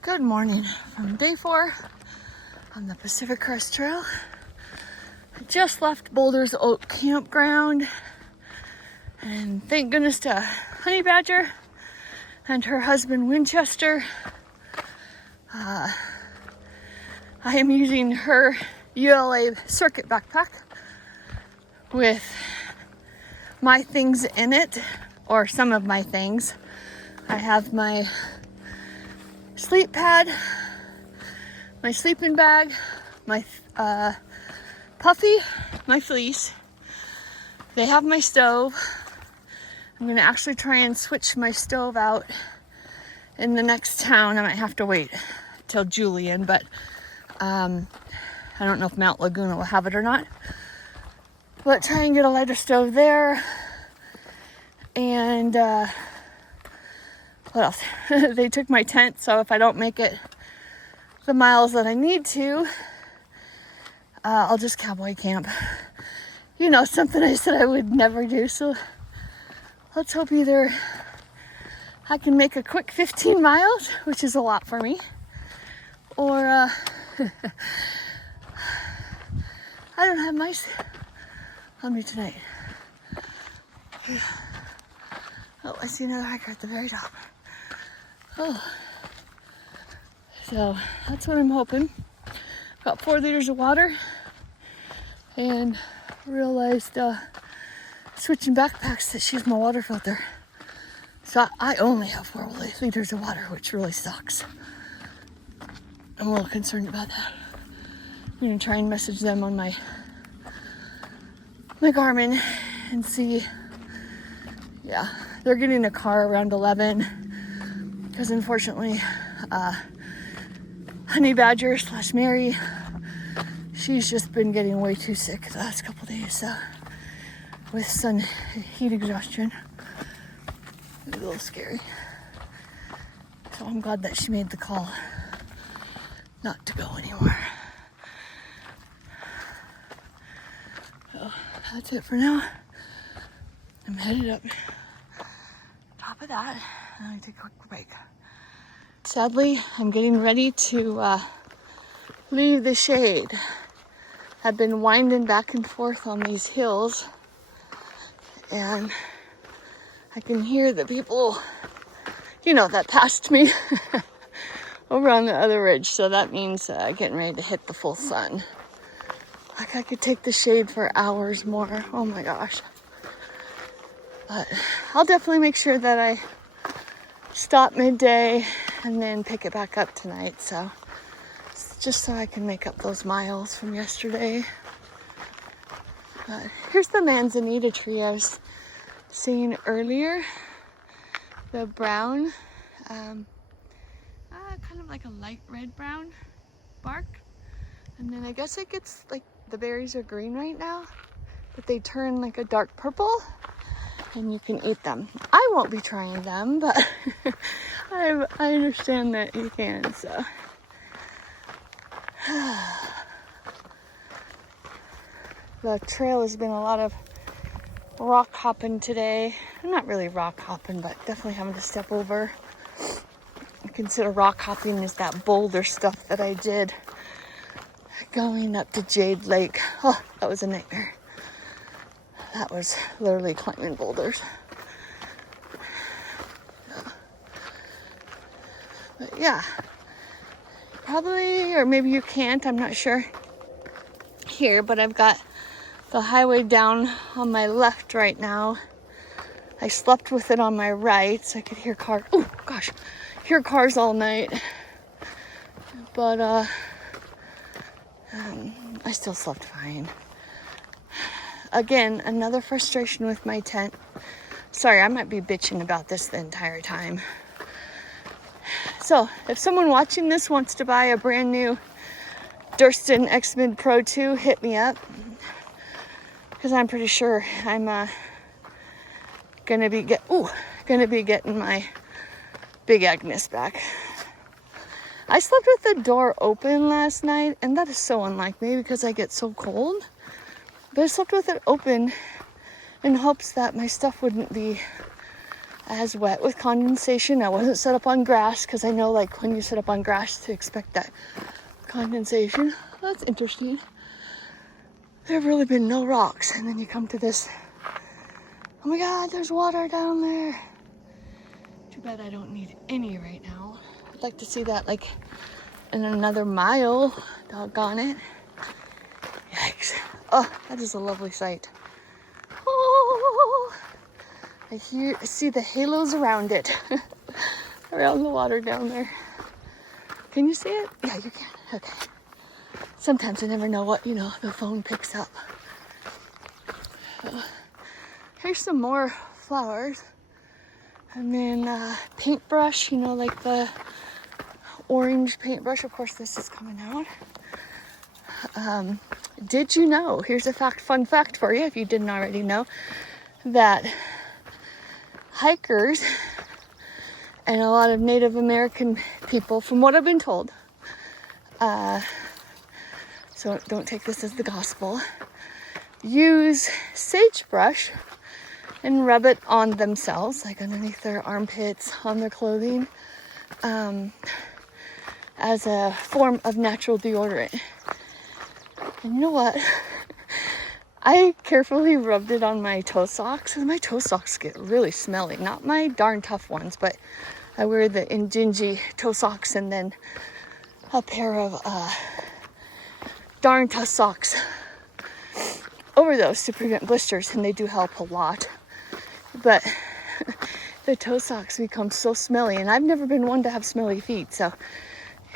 Good morning from day 4 on the Pacific Crest Trail. I just left Boulders Oak Campground, and thank goodness to Honey Badger and her husband Winchester. I am using her ULA circuit backpack with my things in it, or some of my things. I have my sleep pad, my sleeping bag, my puffy, my fleece. They have my stove. I'm gonna actually try and switch my stove out in the next town. I might have to wait till Julian, but I don't know if Mount Laguna will have it or not. But try and get a lighter stove there. And what else? They took my tent, so if I don't make it the miles that I need to, I'll just cowboy camp. You know, something I said I would never do, so let's hope either I can make a quick 15 miles, which is a lot for me, or I don't have mice on me tonight. Oh, I see another hiker at the very top. Oh, so that's what I'm hoping. Got 4 liters of water, and realized switching backpacks that she's my water filter. So I only have 4 liters of water, which really sucks. I'm a little concerned about that. I'm gonna try and message them on my Garmin and see. Yeah, they're getting a car around 11 because unfortunately, Honey Badger / Mary, she's just been getting way too sick the last couple days with sun heat exhaustion. It's a little scary. So I'm glad that she made the call not to go anymore. So that's it for now. I'm headed up top of that, and I take a quick break. Sadly, I'm getting ready to leave the shade. I've been winding back and forth on these hills, and I can hear the people, that passed me over on the other ridge. So that means getting ready to hit the full sun. Like I could take the shade for hours more. Oh my gosh. But I'll definitely make sure that I stop midday and then pick it back up tonight. So just so I can make up those miles from yesterday. But here's the manzanita tree I was seeing earlier. The brown, kind of like a light red brown bark. And then I guess it gets like the berries are green right now, but they turn like a dark purple. And you can eat them. I won't be trying them, but I understand that you can, so. The trail has been a lot of rock hopping today. Not really rock hopping, but definitely having to step over. I consider rock hopping is that boulder stuff that I did going up to Jade Lake. Oh, that was a nightmare. That was literally climbing boulders. But yeah, probably, or maybe you can't, I'm not sure here, but I've got the highway down on my left right now. I slept with it on my right, so I could hear cars. Oh gosh, hear cars all night. But I still slept fine. Again, another frustration with my tent. Sorry, I might be bitching about this the entire time. So, if someone watching this wants to buy a brand new Durston X-Mid Pro 2, hit me up. Because I'm pretty sure I'm gonna be getting my Big Agnes back. I slept with the door open last night, and that is so unlike me because I get so cold. But I slept with it open in hopes that my stuff wouldn't be as wet with condensation. I wasn't set up on grass because I know like when you set up on grass to expect that condensation. That's interesting. There have really been no rocks, and then you come to this. Oh my God, there's water down there. Too bad I don't need any right now. I'd like to see that like in another mile. Doggone it. Yikes. Oh, that is a lovely sight. Oh, I see the halos around it. Around the water down there. Can you see it? Yeah, you can. Okay. Sometimes I never know what, the phone picks up. Here's some more flowers. And then paintbrush, like the orange paintbrush. Of course, this is coming out. Did you know, here's a fun fact for you, if you didn't already know, that hikers and a lot of Native American people, from what I've been told, so don't take this as the gospel, use sagebrush and rub it on themselves, like underneath their armpits, on their clothing, as a form of natural deodorant. And you know what? I carefully rubbed it on my toe socks, and my toe socks get really smelly. Not my darn tough ones, but I wear the Injinji toe socks and then a pair of darn tough socks over those to prevent blisters, and they do help a lot. But the toe socks become so smelly, and I've never been one to have smelly feet, so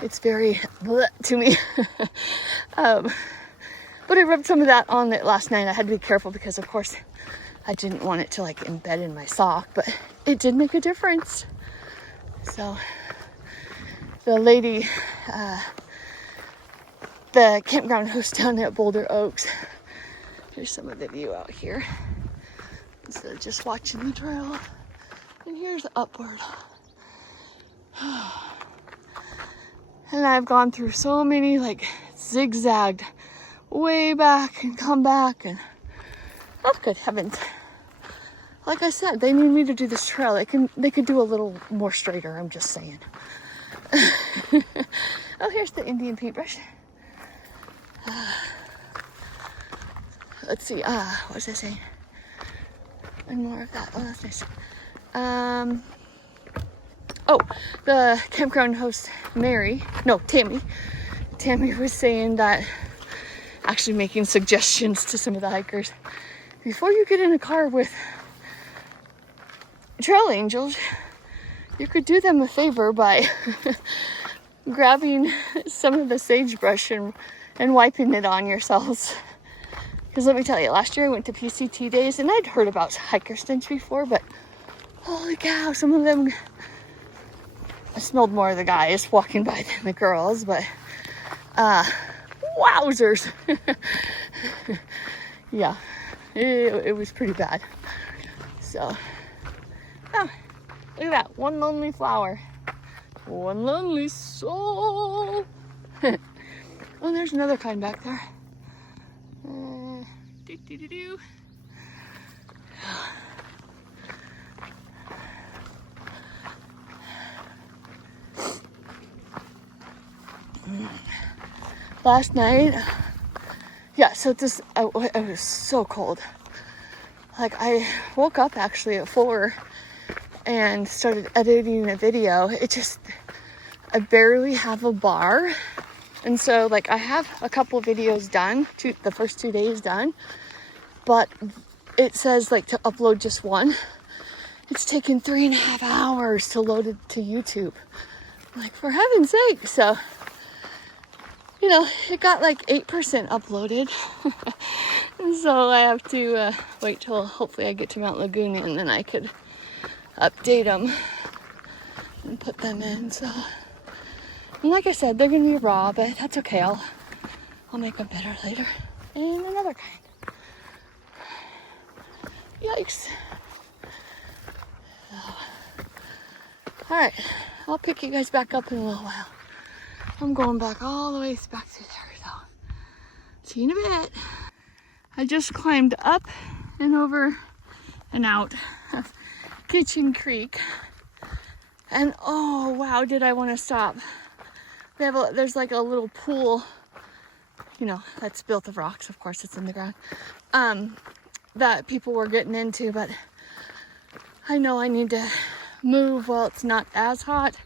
it's very bleh to me. But I rubbed some of that on it last night. I had to be careful because, of course, I didn't want it to like embed in my sock, but it did make a difference. So the lady, the campground host down there at Boulder Oaks, here's some of the view out here instead of just watching the trail. And here's upward. And I've gone through so many like zigzagged way back and come back, and oh good heavens, like I said, they need me to do this trail. They could do a little more straighter, I'm just saying. Oh, here's the Indian paintbrush. Let's see, what was I saying? And more of that. Oh, that's nice. Oh, the campground host Tammy was saying that, actually making suggestions to some of the hikers, before you get in a car with trail angels, you could do them a favor by grabbing some of the sagebrush and wiping it on yourselves. Because let me tell you, last year I went to PCT days, and I'd heard about hiker stench before, but holy cow, some of them, I smelled more of the guys walking by than the girls, but wowzers. Yeah, it was pretty bad. So, oh, look at that, one lonely flower, one lonely soul. Oh, there's another kind back there. Last night, yeah, so it was so cold. Like, I woke up actually at 4 and started editing a video. I barely have a bar. And so, like, I have a couple of videos done, the first 2 days done, but it says, like, to upload just one. It's taken 3.5 hours to load it to YouTube. Like, for heaven's sake. So, it got like 8% uploaded. So I have to wait till hopefully I get to Mount Laguna, and then I could update them and put them in. So, and like I said, they're gonna be raw, but that's okay. I'll make them better later. And another kind. Yikes. So, all right, I'll pick you guys back up in a little while. I'm going back all the way back through there, so see you in a bit. I just climbed up and over and out of Kitchen Creek. And oh wow, did I want to stop. There's like a little pool, you know, that's built of rocks, of course it's in the ground, that people were getting into, but I know I need to move while it's not as hot.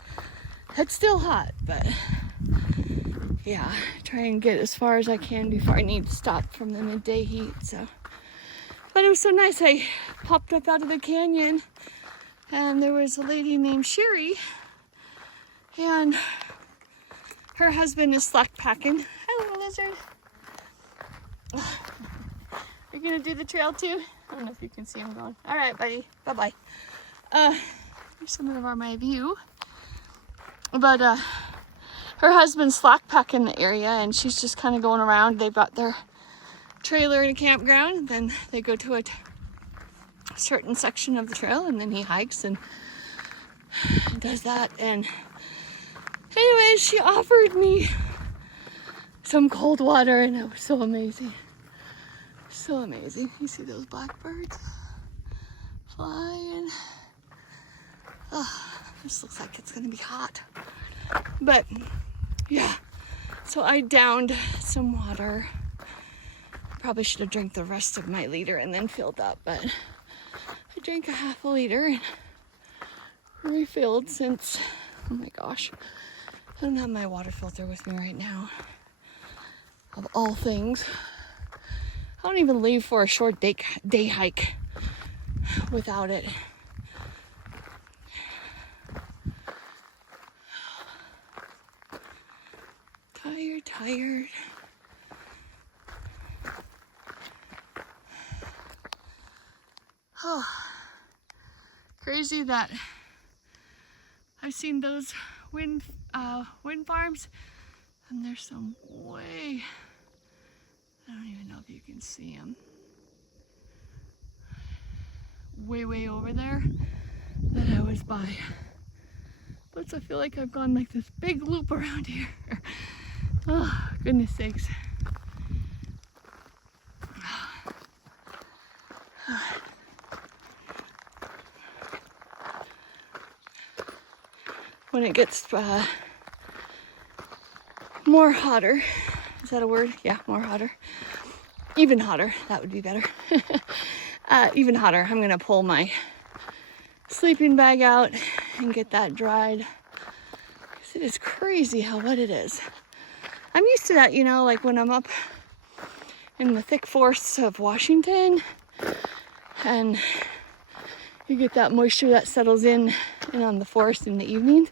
It's still hot, but yeah, try and get as far as I can before I need to stop from the midday heat. So, but it was so nice. I popped up out of the canyon and there was a lady named Sherry, and her husband is slack packing. Hello, lizard. You're gonna do the trail too? I don't know if you can see him going. All right, buddy. Bye-bye. Here's some of my view. But her husband's slack packing the area, and she's just kind of going around. They've got their trailer in a campground, and then they go to a certain section of the trail, and then he hikes and does that. And anyways, she offered me some cold water, and it was so amazing. So amazing. You see those blackbirds flying? Oh, this looks like it's gonna be hot. But yeah, so I downed some water. Probably should have drank the rest of my liter and then filled up, but I drank a half a liter and refilled since, oh my gosh, I don't have my water filter with me right now. Of all things, I don't even leave for a short day hike without it. Tired. Oh, crazy that I've seen those wind farms, and there's some way, I don't even know if you can see them, way over there that I was by. But I feel like I've gone like this big loop around here. Oh, goodness sakes. When it gets more hotter, is that a word? Yeah, more hotter. Even hotter, that would be better. Even hotter, I'm gonna pull my sleeping bag out and get that dried. 'Cause it is crazy how wet it is. I'm used to that, you know, like when I'm up in the thick forests of Washington and you get that moisture that settles in and on the forest in the evening.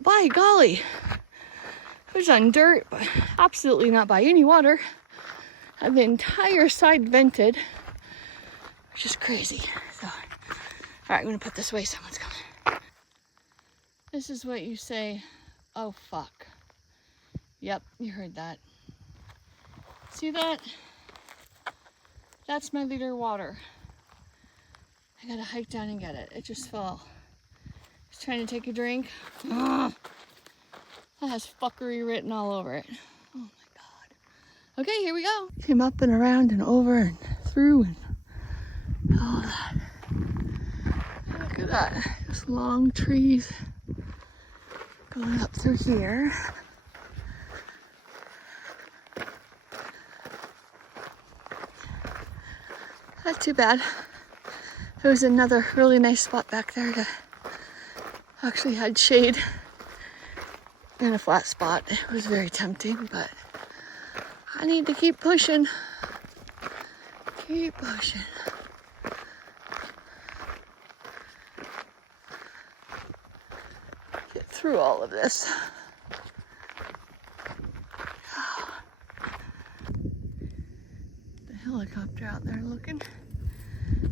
By golly, there's on dirt, but absolutely not by any water. Have the entire side vented, which is crazy. So, all right, I'm gonna put this away, someone's coming. This is what you say, oh fuck. Yep, you heard that. See that? That's my liter of water. I gotta hike down and get it. It just fell. I was trying to take a drink. Ugh. That has fuckery written all over it. Oh my god. Okay, here we go. Came up and around and over and through and all that. Look at that. Just long trees going up through here. Not too bad. There was another really nice spot back there that actually had shade and a flat spot. It was very tempting, but I need to keep pushing. Keep pushing. Get through all of this. The helicopter out there looking.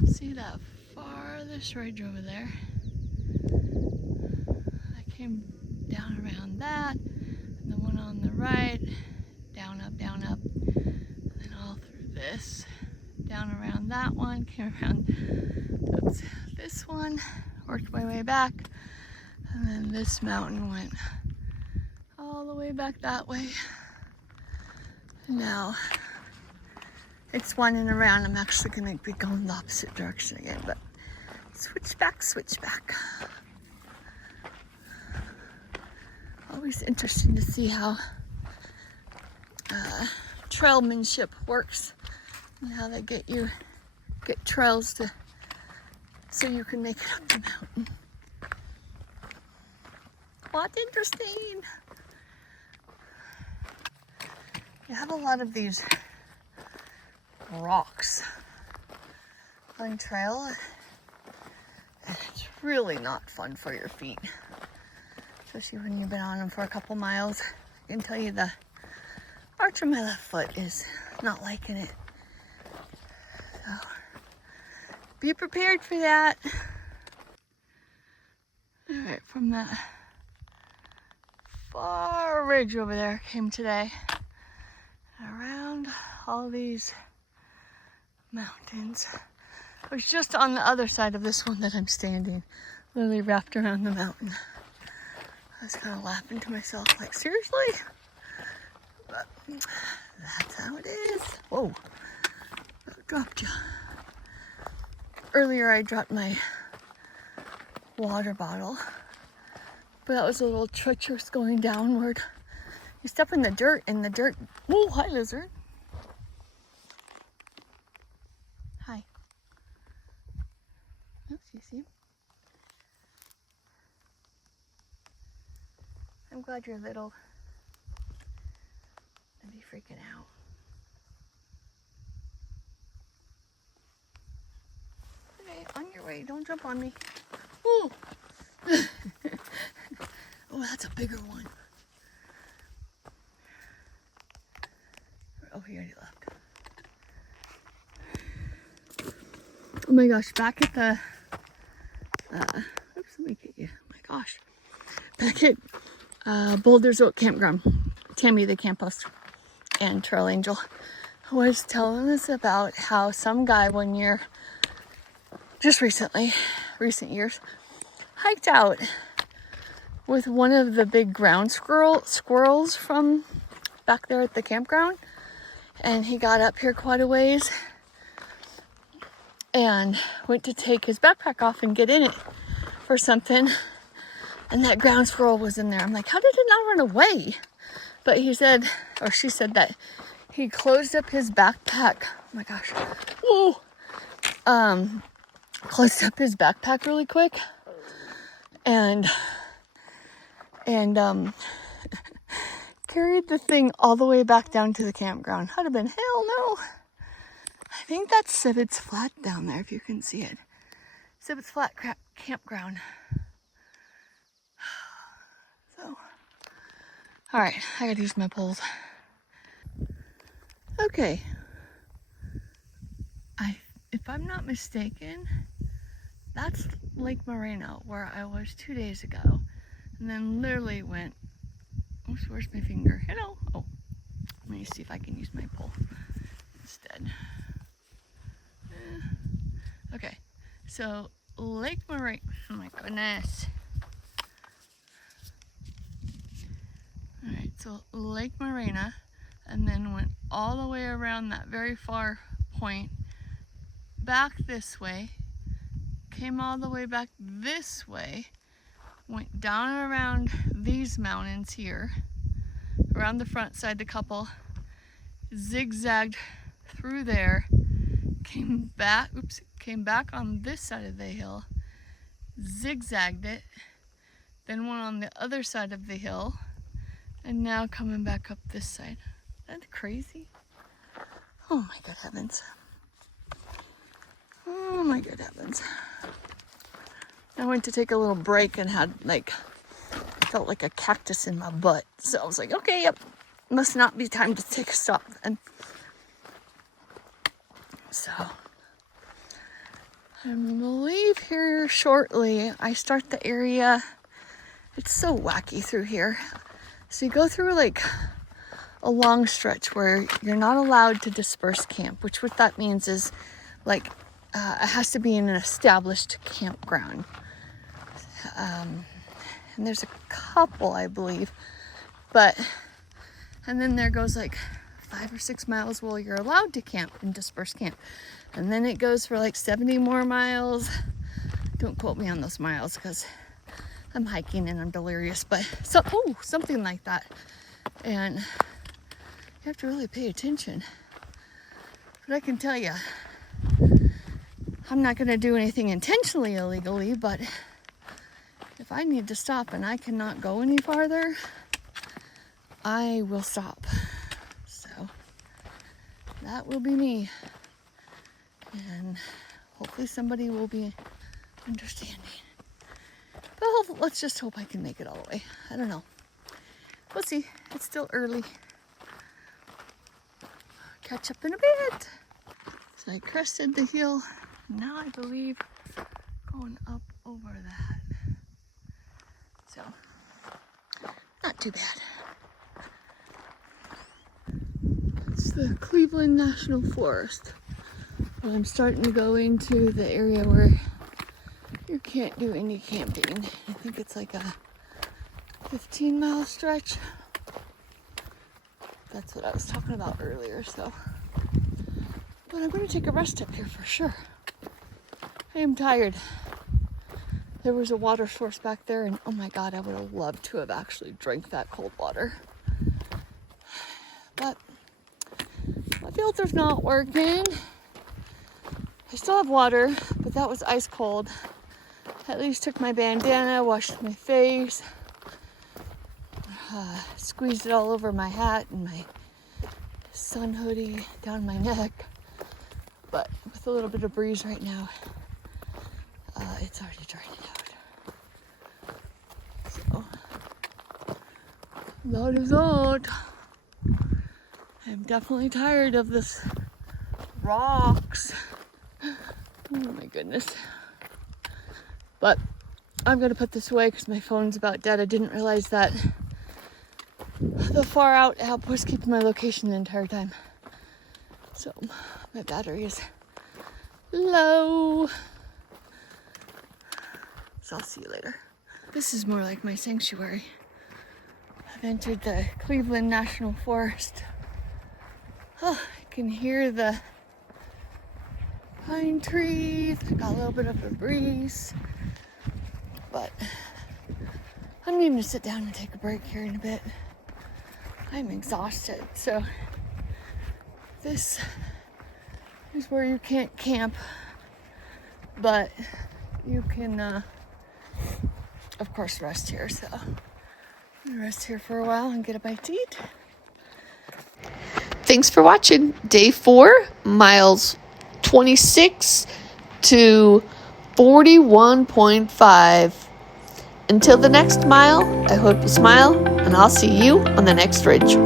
See that farthest ridge over there? I came down around that, and the one on the right, down, up, and then all through this, down around that one, came around this one, worked my way back, and then this mountain went all the way back that way. And now it's winding around. I'm actually going to be going the opposite direction again, but Switchback, switchback. Always interesting to see how trailmanship works and how they get trails so you can make it up the mountain. What interesting. You have a lot of these rocks on trail, and it's really not fun for your feet, especially when you've been on them for a couple miles. I can tell you the arch of my left foot is not liking it. So be prepared for that. All right, from that far ridge over there came today, around all these mountains. I was just on the other side of this one that I'm standing, literally wrapped around the mountain. I was kind of laughing to myself, like, seriously? But that's how it is. Whoa, that dropped you. Earlier I dropped my water bottle, but that was a little treacherous going downward. You step in the dirt, and the dirt, oh, hi lizard. Hi. Oops, you see? I'm glad you're little. I'd be freaking out. Okay, on your way, don't jump on me. Ooh. Oh, that's a bigger one. Oh, he already left. Oh my gosh, back at the, oops, let me get you. Oh my gosh. Back at Boulders Campground, Tammy the camp host and Trail Angel was telling us about how some guy one year, just recent years, hiked out with one of the big ground squirrels from back there at the campground. And he got up here quite a ways and went to take his backpack off and get in it for something. And that ground squirrel was in there. I'm like, how did it not run away? But he said, or she said, that he closed up his backpack. Oh my gosh. Whoa. Closed up his backpack really quick. And carried the thing all the way back down to the campground. I'd have been, hell no. I think that's Sibbett's Flat down there, if you can see it. Sibbett's Flat campground. So, all right, I gotta use my poles. Okay. If I'm not mistaken, that's Lake Moreno, where I was 2 days ago. And then literally went, oops, where's my finger? Hello. Oh, let me see if I can use my pole instead. Okay, so Lake Moreno, oh my goodness. All right, so Lake Moreno, and then went all the way around that very far point, back this way, came all the way back this way, went down around these mountains here, around the front side, a couple, zigzagged through there, came back on this side of the hill, zigzagged it, then went on the other side of the hill, and now coming back up this side. Isn't that crazy? Oh my good heavens. Oh my good heavens. I went to take a little break and had felt like a cactus in my butt. So I was like, okay, yep, must not be time to take a stop then. So I believe here shortly I start the area. It's so wacky through here. So you go through like a long stretch where you're not allowed to disperse camp, which what that means is like it has to be in an established campground. And there's a couple, I believe, and then there goes like 5 or 6 miles where you're allowed to camp and disperse camp. And then it goes for like 70 more miles Don't quote me on those miles because I'm hiking and I'm delirious, but so, something like that. And you have to really pay attention. But I can tell you, I'm not going to do anything intentionally illegally, but if I need to stop and I cannot go any farther, I will stop. So that will be me. And hopefully somebody will be understanding. But let's just hope I can make it all the way. I don't know. We'll see. It's still early. Catch up in a bit. So I crested the hill. Now I believe going up over that. So, not too bad. It's the Cleveland National Forest. But I'm starting to go into the area where you can't do any camping. I think it's like a 15-mile stretch. That's what I was talking about earlier, so. But I'm going to take a rest up here for sure. I am tired. There was a water source back there, and oh my God, I would have loved to have actually drank that cold water. But my filter's not working. I still have water, but that was ice cold. At least took my bandana, washed my face, squeezed it all over my hat and my sun hoodie down my neck. But with a little bit of breeze right now, it's already draining out. So, that is that. I'm definitely tired of this rocks. Oh my goodness. But I'm going to put this away because my phone's about dead. I didn't realize that the far out app was keeping my location the entire time. So my battery is low. So I'll see you later. This is more like my sanctuary. I've entered the Cleveland National Forest. Oh, I can hear the pine trees. I got a little bit of a breeze. But I'm needing to sit down and take a break here in a bit. I'm exhausted. So this is where you can't camp, but you can, of course, rest here. So I'm gonna rest here for a while and get a bite to eat. Thanks for watching. Day 4, miles 26 to 41.5. Until the next mile, I hope you smile, and I'll see you on the next ridge.